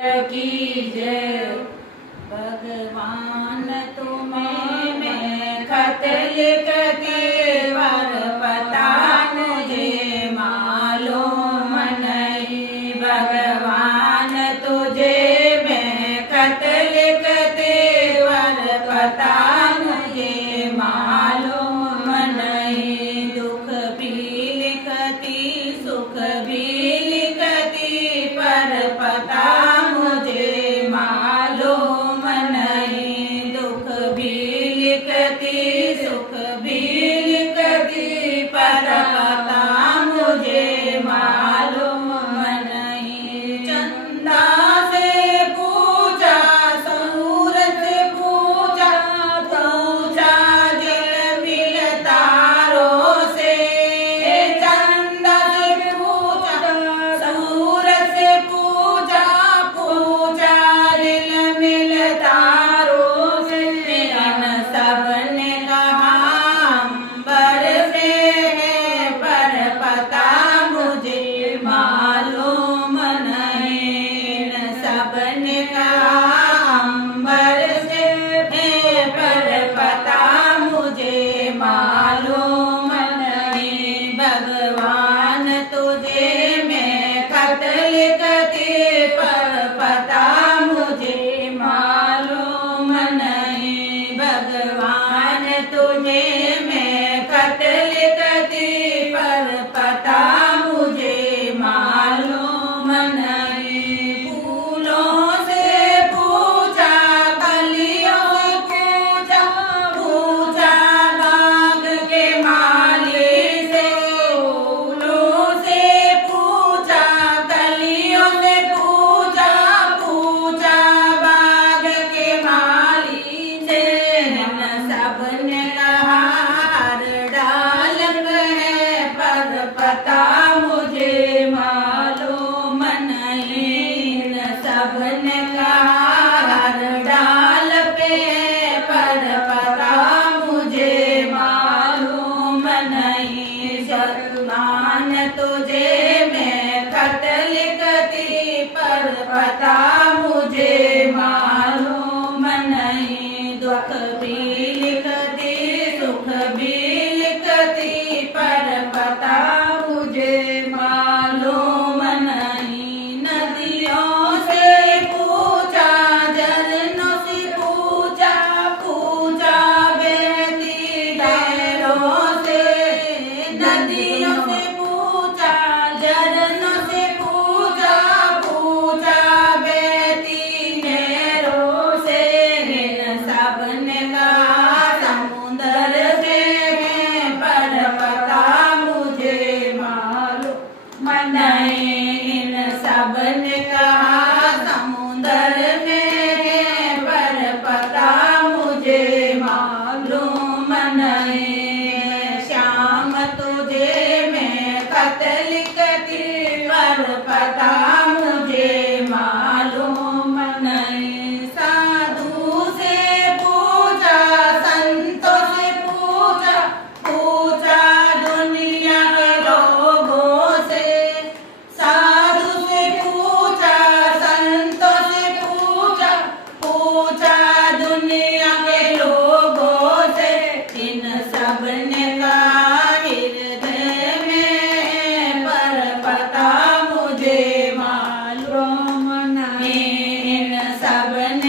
की जय। भगवान तुम्हें मैं खत लिखती वर पता मुझे मालूम नहीं। भगवान तुझे मैं खत लिखती वर पता मुझे मालूम नहीं। दुख भी लिखती सुख भी लिखती पर पता सुख भी लिखती पर पता मुझे मालूम नहीं। चंदा से पूजा सूर से पूजा पूजा जल मिल तारों से। चंदा से पूजा सूर से पूजा पूजा जल मिल तारों से। सबने मालूम नहीं। सबने कहा अंबर से पर पता मुझे मालूम नहीं। भगवान तुझे मैं खत लिखती पर पता मुझे मालूम नहीं। भगवान तुझे मैं खत लिखती पर पता पता मुझे मालूम नहीं। सबने कहा डाल पे पर पता मुझे मालूम नहीं। भगवान तुझे मैं खत लिखती पर पता मुझे मालूम नहीं। दुख भी लिखती सुख भी लिखती पर पता मालूम नहीं। नदियों से पूजा झरनों से पूजा पूजा बहती लहरों से। नदियों से पूजा झरनों से पूजा पूजा बहती लहरों से। सबने कहा समुद्र से पर पता नहीं। सबने कहा समुद्र में पर पता मुझे मालूम नहीं। श्याम तुझे मैं खत लिखती पर पता मुझे मालूम नहीं। साधु से पूजा संतों से पूजा पूजा दुनिया के लोगों से। दुनिया के लोगों से इन सबने कहा हृदय में पर पता मुझे मालूम नहीं। इन सबने